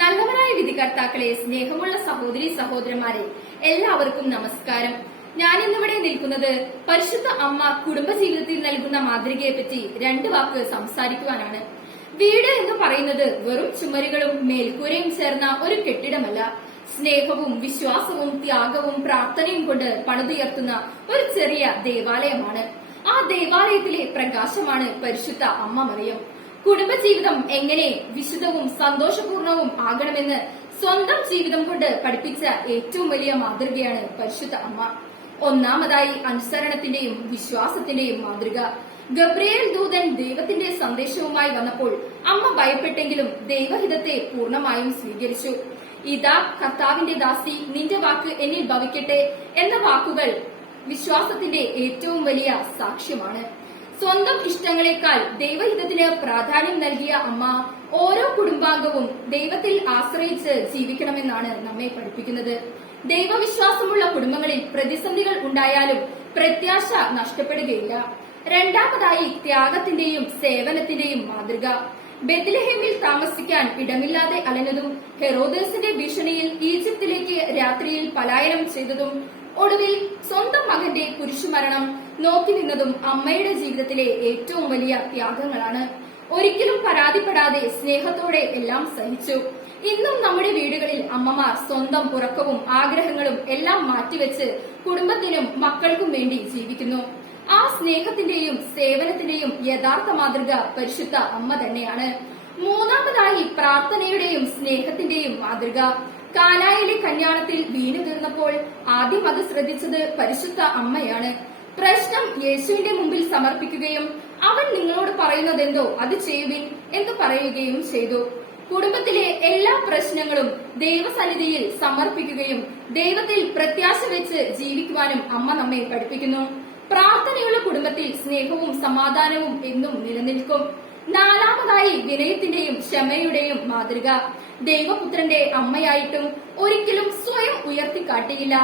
നല്ലവരായ വിധികർത്താക്കളെ, സ്നേഹമുള്ള സഹോദരി സഹോദരന്മാരെ, എല്ലാവർക്കും നമസ്കാരം. ഞാൻ ഇന്നിവിടെ നിൽക്കുന്നത് പരിശുദ്ധ അമ്മ കുടുംബജീവിതത്തിൽ നൽകുന്ന മാതൃകയെ പറ്റി രണ്ട് വാക്ക് സംസാരിക്കുവാനാണ്. വീട് എന്ന് പറയുന്നത് വെറും ചുമരുകളും മേൽക്കൂരയും ചേർന്ന ഒരു കെട്ടിടമല്ല. സ്നേഹവും വിശ്വാസവും ത്യാഗവും പ്രാർത്ഥനയും കൊണ്ട് പണിതുയർത്തുന്ന ഒരു ചെറിയ ദേവാലയമാണ്. ആ ദേവാലയത്തിലെ പ്രകാശമാണ് പരിശുദ്ധ അമ്മ മറിയം. കുടുംബജീവിതം എങ്ങനെ വിശുദ്ധവും സന്തോഷപൂർണവും ആകണമെന്ന് സ്വന്തം ജീവിതം കൊണ്ട് പഠിപ്പിച്ച ഏറ്റവും വലിയ മാതൃകയാണ് പരിശുദ്ധ അമ്മ. ഒന്നാമതായി അനുസരണത്തിന്റെയും വിശ്വാസത്തിന്റെയും മാതൃക. ഗബ്രിയേൽ ദൂതൻ ദൈവത്തിന്റെ സന്ദേശവുമായി വന്നപ്പോൾ അമ്മ ഭയപ്പെട്ടെങ്കിലും ദൈവഹിതത്തെ പൂർണ്ണമായും സ്വീകരിച്ചു. ഇതാ കർത്താവിന്റെ ദാസി, നിന്റെ വാക്ക് എന്നിൽ ഭവിക്കട്ടെ എന്ന വാക്കുകൾ വിശ്വാസത്തിന്റെ ഏറ്റവും വലിയ സാക്ഷ്യമാണ്. സ്വന്തം ഇഷ്ടങ്ങളെക്കാൾ ദൈവഹിതത്തിന് പ്രാധാന്യം നൽകിയ അമ്മ ഓരോ കുടുംബാംഗവും ദൈവത്തിൽ ആശ്രയിച്ച് ജീവിക്കണമെന്നാണ് നമ്മെ പഠിപ്പിക്കുന്നത്. ദൈവവിശ്വാസമുള്ള കുടുംബങ്ങളിൽ പ്രതിസന്ധികൾ ഉണ്ടായാലും പ്രത്യാശ നഷ്ടപ്പെടുകയില്ല. രണ്ടാമതായി ത്യാഗത്തിന്റെയും സേവനത്തിന്റെയും മാതൃക. ബെത്ലഹേമിൽ താമസിക്കാൻ ഇടമില്ലാതെ അലഞ്ഞതും ഹെറോദേസിന്റെ ഭീഷണിയിൽ ഈജിപ്തിലേക്ക് രാത്രിയിൽ പലായനം ചെയ്തതും ഒടുവിൽ സ്വന്തം മകന്റെ കുരിശുമരണം നോക്കി നിന്നതും അമ്മയുടെ ജീവിതത്തിലെ ഏറ്റവും വലിയ ത്യാഗങ്ങളാണ്. ഒരിക്കലും പരാതിപ്പെടാതെ സ്നേഹത്തോടെ എല്ലാം സഹിച്ചു. ഇന്നും നമ്മുടെ വീടുകളിൽ അമ്മമാർ സ്വന്തം ഉറക്കവും ആഗ്രഹങ്ങളും എല്ലാം മാറ്റിവെച്ച് കുടുംബത്തിനും മക്കൾക്കും വേണ്ടി ജീവിക്കുന്നു. ആ സ്നേഹത്തിന്റെയും സേവനത്തിന്റെയും യഥാർത്ഥ മാതൃക പരിശുദ്ധ അമ്മ തന്നെയാണ്. മൂന്നാമതായി പ്രാർത്ഥനയുടെയും സ്നേഹത്തിന്റെയും മാതൃക. കാനായിലെ കല്യാണത്തിൽ വീണു തീർന്നപ്പോൾ ആദ്യം അത് ശ്രദ്ധിച്ചത് പരിശുദ്ധ അമ്മയാണ്. പ്രശ്നം യേശുവിന്റെ മുമ്പിൽ സമർപ്പിക്കുകയും അവൻ നിങ്ങളോട് പറയുന്നതെന്തോ അത് ചെയ്യുവിൻ എന്ന് പറയുകയും ചെയ്തു. കുടുംബത്തിലെ എല്ലാ പ്രശ്നങ്ങളും ദൈവസന്നിധിയിൽ സമർപ്പിക്കുകയും ദൈവത്തിൽ പ്രത്യാശ വെച്ച് ജീവിക്കുവാനും അമ്മ നമ്മെ പഠിപ്പിക്കുന്നു. പ്രാർത്ഥനയുള്ള കുടുംബത്തിൽ സ്നേഹവും സമാധാനവും എന്നും നിലനിൽക്കും. നാലാമതായി വിനയത്തിന്റെയും ക്ഷമയുടെയും മാതൃക. ദൈവപുത്രന്റെ അമ്മയായിട്ടും ഒരിക്കലും സ്വയം ഉയർത്തിക്കാട്ടിയില്ല.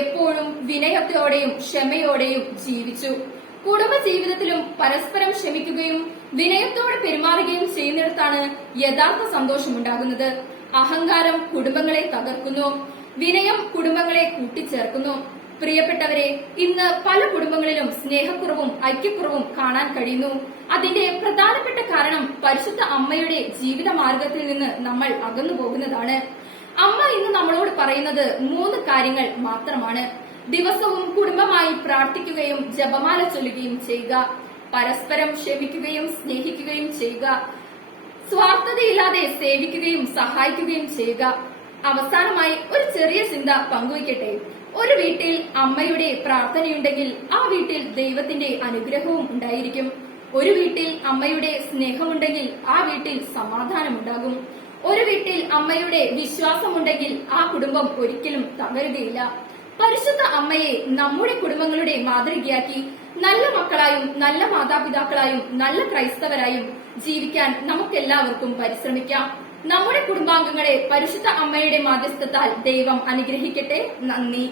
എപ്പോഴും വിനയത്തോടെയും ക്ഷമയോടെയും ജീവിച്ചു. കുടുംബജീവിതത്തിലും പരസ്പരം ക്ഷമിക്കുകയും വിനയത്തോടെ പെരുമാറുകയും ചെയ്യുന്നിടത്താണ് യഥാർത്ഥ സന്തോഷമുണ്ടാകുന്നത്. അഹങ്കാരം കുടുംബങ്ങളെ തകർക്കുന്നു, വിനയം കുടുംബങ്ങളെ കൂട്ടിച്ചേർക്കുന്നു. പ്രിയപ്പെട്ടവരെ, ഇന്ന് പല കുടുംബങ്ങളിലും സ്നേഹക്കുറവും ഐക്യക്കുറവും കാണാൻ കഴിയുന്നു. അതിന്റെ പ്രധാനപ്പെട്ട കാരണം പരിശുദ്ധ അമ്മയുടെ ജീവിത മാർഗത്തിൽ നിന്ന് നമ്മൾ അകന്നു പോകുന്നതാണ്. അമ്മ ഇന്ന് നമ്മളോട് പറയുന്നത് 3 കാര്യങ്ങൾ മാത്രമാണ്. ദിവസവും കുടുംബമായി പ്രാർത്ഥിക്കുകയും ജപമാല ചൊല്ലുകയും ചെയ്യുക, പരസ്പരം ക്ഷമിക്കുകയും സ്നേഹിക്കുകയും ചെയ്യുക, സ്വാർത്ഥതയില്ലാതെ സേവിക്കുകയും സഹായിക്കുകയും ചെയ്യുക. അവസാനമായി ഒരു ചെറിയ ചിന്ത പങ്കുവയ്ക്കട്ടെ. ഒരു വീട്ടിൽ അമ്മയുടെ പ്രാർത്ഥനയുണ്ടെങ്കിൽ ആ വീട്ടിൽ ദൈവത്തിന്റെ അനുഗ്രഹവും ഉണ്ടായിരിക്കും. ഒരു വീട്ടിൽ അമ്മയുടെ സ്നേഹമുണ്ടെങ്കിൽ ആ വീട്ടിൽ സമാധാനമുണ്ടാകും. ഒരു വീട്ടിൽ അമ്മയുടെ വിശ്വാസമുണ്ടെങ്കിൽ ആ കുടുംബം ഒരിക്കലും തകരുകയില്ല. പരിശുദ്ധ അമ്മയെ നമ്മുടെ കുടുംബങ്ങളുടെ മാതൃകയാക്കി നല്ല മക്കളായും നല്ല മാതാപിതാക്കളായും നല്ല ക്രൈസ്തവരായും ജീവിക്കാൻ നമുക്കെല്ലാവർക്കും പരിശ്രമിക്കാം. നമ്മുടെ കുടുംബാംഗങ്ങളെ പരിശുദ്ധ അമ്മയുടെ മാധ്യസ്ഥത്താൽ ദൈവം അനുഗ്രഹിക്കട്ടെ. നന്ദി.